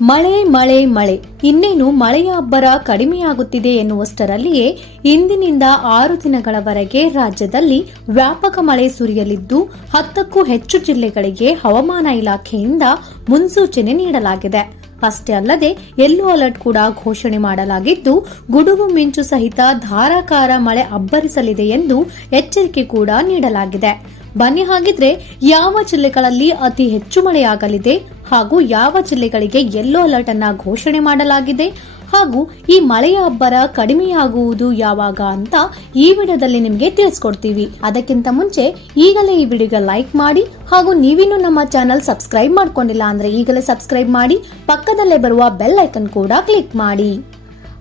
ಮಳೆ ಮಳೆ ಮಳೆ. ಇನ್ನೇನು ಮಳೆಯ ಅಬ್ಬರ ಕಡಿಮೆಯಾಗುತ್ತಿದೆ ಎನ್ನುವಷ್ಟರಲ್ಲಿಯೇ ಇಂದಿನಿಂದ ಆರು ದಿನಗಳವರೆಗೆ ರಾಜ್ಯದಲ್ಲಿ ವ್ಯಾಪಕ ಮಳೆ ಸುರಿಯಲಿದ್ದು, ಹತ್ತಕ್ಕೂ ಹೆಚ್ಚು ಜಿಲ್ಲೆಗಳಿಗೆ ಹವಾಮಾನ ಇಲಾಖೆಯಿಂದ ಮುನ್ಸೂಚನೆ ನೀಡಲಾಗಿದೆ. ಅಷ್ಟೇ ಅಲ್ಲದೆ, ಯೆಲ್ಲೋ ಅಲರ್ಟ್ ಕೂಡ ಘೋಷಣೆ ಮಾಡಲಾಗಿದ್ದು, ಗುಡುಗು ಮಿಂಚು ಸಹಿತ ಧಾರಾಕಾರ ಮಳೆ ಅಬ್ಬರಿಸಲಿದೆ ಎಂದು ಎಚ್ಚರಿಕೆ ಕೂಡ ನೀಡಲಾಗಿದೆ. ಬನ್ನಿ ಹಾಗಿದ್ರೆ, ಯಾವ ಜಿಲ್ಲೆಗಳಲ್ಲಿ ಅತಿ ಹೆಚ್ಚು ಮಳೆಯಾಗಲಿದೆ? ಹಾಗೂ ಯಾವ ಜಿಲ್ಲೆಗಳಿಗೆ ಯೆಲ್ಲೋ ಅಲರ್ಟ್ ಅನ್ನ ಘೋಷಣೆ ಮಾಡಲಾಗಿದೆ ಹಾಗೂ ಈ ಮಳೆಯ ಅಬ್ಬರ ಕಡಿಮೆಯಾಗುವುದು ಯಾವಾಗ ಅಂತ ಈ ವಿಡಿಯೋದಲ್ಲಿ ನಿಮಗೆ ತಿಳಿಸ್ಕೊಡ್ತೀವಿ. ಅದಕ್ಕಿಂತ ಮುಂಚೆ ಈಗಲೇ ಈ ವಿಡಿಯೋಗೆ ಲೈಕ್ ಮಾಡಿ ಹಾಗೂ ನೀವಿನ್ನೂ ನಮ್ಮ ಚಾನಲ್ ಸಬ್ಸ್ಕ್ರೈಬ್ ಮಾಡ್ಕೊಂಡಿಲ್ಲ ಅಂದ್ರೆ ಈಗಲೇ ಸಬ್ಸ್ಕ್ರೈಬ್ ಮಾಡಿ, ಪಕ್ಕದಲ್ಲೇ ಬರುವ ಬೆಲ್ ಐಕನ್ ಕೂಡ ಕ್ಲಿಕ್ ಮಾಡಿ.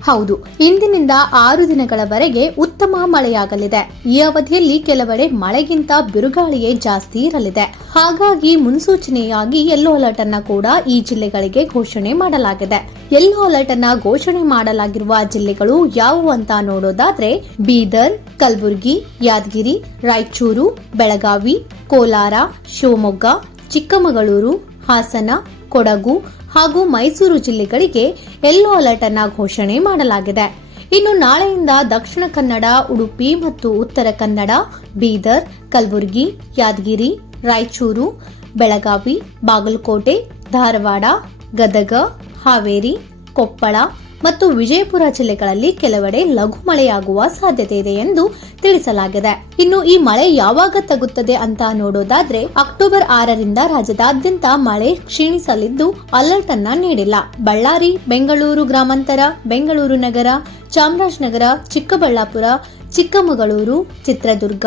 ಹೌದು, ಇಂದಿನಿಂದ ಆರು ದಿನಗಳವರೆಗೆ ಉತ್ತಮ ಮಳೆಯಾಗಲಿದೆ. ಈ ಅವಧಿಯಲ್ಲಿ ಕೆಲವೆಡೆ ಮಳೆಗಿಂತ ಬಿರುಗಾಳಿಯೇ ಜಾಸ್ತಿ ಇರಲಿದೆ. ಹಾಗಾಗಿ ಮುನ್ಸೂಚನೆಯಾಗಿ ಯೆಲ್ಲೋ ಅಲರ್ಟ್ ಅನ್ನ ಕೂಡ ಈ ಜಿಲ್ಲೆಗಳಿಗೆ ಘೋಷಣೆ ಮಾಡಲಾಗಿದೆ. ಯೆಲ್ಲೋ ಅಲರ್ಟ್ ಅನ್ನ ಘೋಷಣೆ ಮಾಡಲಾಗಿರುವ ಜಿಲ್ಲೆಗಳು ಯಾವುವು ಅಂತ ನೋಡೋದಾದ್ರೆ, ಬೀದರ್, ಕಲಬುರಗಿ, ಯಾದಗಿರಿ, ರಾಯಚೂರು, ಬೆಳಗಾವಿ, ಕೋಲಾರ, ಶಿವಮೊಗ್ಗ, ಚಿಕ್ಕಮಗಳೂರು, ಹಾಸನ, ಕೊಡಗು ಹಾಗೂ ಮೈಸೂರು ಜಿಲ್ಲೆಗಳಿಗೆ ಯೆಲ್ಲೋ ಅಲರ್ಟ್ ಅನ್ನ ಘೋಷಣೆ ಮಾಡಲಾಗಿದೆ. ಇನ್ನು ನಾಳೆಯಿಂದ ದಕ್ಷಿಣ ಕನ್ನಡ, ಉಡುಪಿ ಮತ್ತು ಉತ್ತರ ಕನ್ನಡ, ಬೀದರ್, ಕಲಬುರಗಿ, ಯಾದಗಿರಿ, ರಾಯಚೂರು, ಬೆಳಗಾವಿ, ಬಾಗಲಕೋಟೆ, ಧಾರವಾಡ, ಗದಗ, ಹಾವೇರಿ, ಕೊಪ್ಪಳ ಮತ್ತು ವಿಜಯಪುರ ಜಿಲ್ಲೆಗಳಲ್ಲಿ ಕೆಲವೆಡೆ ಲಘು ಮಳೆಯಾಗುವ ಸಾಧ್ಯತೆ ಇದೆ ಎಂದು ತಿಳಿಸಲಾಗಿದೆ. ಇನ್ನು ಈ ಮಳೆ ಯಾವಾಗ ತಗುತ್ತದೆ ಅಂತ ನೋಡೋದಾದ್ರೆ ಅಕ್ಟೋಬರ್ ಆರರಿಂದ ರಾಜ್ಯದಾದ್ಯಂತ ಮಳೆ ಕ್ಷೀಣಿಸಲಿದ್ದು ಅಲರ್ಟ್ ಅನ್ನ ನೀಡಿಲ್ಲ. ಬಳ್ಳಾರಿ, ಬೆಂಗಳೂರು ಗ್ರಾಮಾಂತರ, ಬೆಂಗಳೂರು ನಗರ, ಚಾಮರಾಜನಗರ, ಚಿಕ್ಕಬಳ್ಳಾಪುರ, ಚಿಕ್ಕಮಗಳೂರು, ಚಿತ್ರದುರ್ಗ,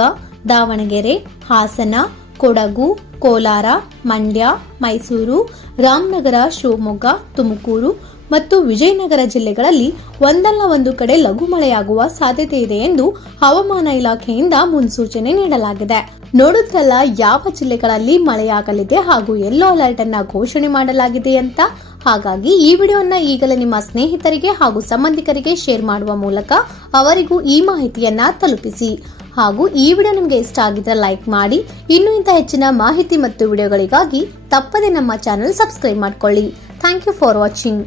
ದಾವಣಗೆರೆ, ಹಾಸನ, ಕೊಡಗು, ಕೋಲಾರ, ಮಂಡ್ಯ, ಮೈಸೂರು, ರಾಮನಗರ, ಶಿವಮೊಗ್ಗ, ತುಮಕೂರು ಮತ್ತು ವಿಜಯನಗರ ಜಿಲ್ಲೆಗಳಲ್ಲಿ ಒಂದಲ್ಲ ಒಂದು ಕಡೆ ಲಘು ಮಳೆಯಾಗುವ ಸಾಧ್ಯತೆ ಇದೆ ಎಂದು ಹವಾಮಾನ ಇಲಾಖೆಯಿಂದ ಮುನ್ಸೂಚನೆ ನೀಡಲಾಗಿದೆ. ನೋಡಿದ್ರಲ್ಲ ಯಾವ ಜಿಲ್ಲೆಗಳಲ್ಲಿ ಮಳೆಯಾಗಲಿದೆ ಹಾಗೂ ಯೆಲ್ಲೋ ಅಲರ್ಟ್ ಅನ್ನ ಘೋಷಣೆ ಮಾಡಲಾಗಿದೆ ಅಂತ? ಹಾಗಾಗಿ ಈ ವಿಡಿಯೋನ ಈಗಲೇ ನಿಮ್ಮ ಸ್ನೇಹಿತರಿಗೆ ಹಾಗೂ ಸಂಬಂಧಿಕರಿಗೆ ಶೇರ್ ಮಾಡುವ ಮೂಲಕ ಅವರಿಗೂ ಈ ಮಾಹಿತಿಯನ್ನ ತಲುಪಿಸಿ. ಹಾಗೂ ಈ ವಿಡಿಯೋ ನಿಮಗೆ ಇಷ್ಟ ಆಗಿದ್ರೆ ಲೈಕ್ ಮಾಡಿ. ಇನ್ನು ಇಂತ ಹೆಚ್ಚಿನ ಮಾಹಿತಿ ಮತ್ತು ವಿಡಿಯೋಗಳಿಗಾಗಿ ತಪ್ಪದೆ ನಮ್ಮ ಚಾನೆಲ್ ಸಬ್ಸ್ಕ್ರೈಬ್ ಮಾಡ್ಕೊಳ್ಳಿ. Thank you for watching.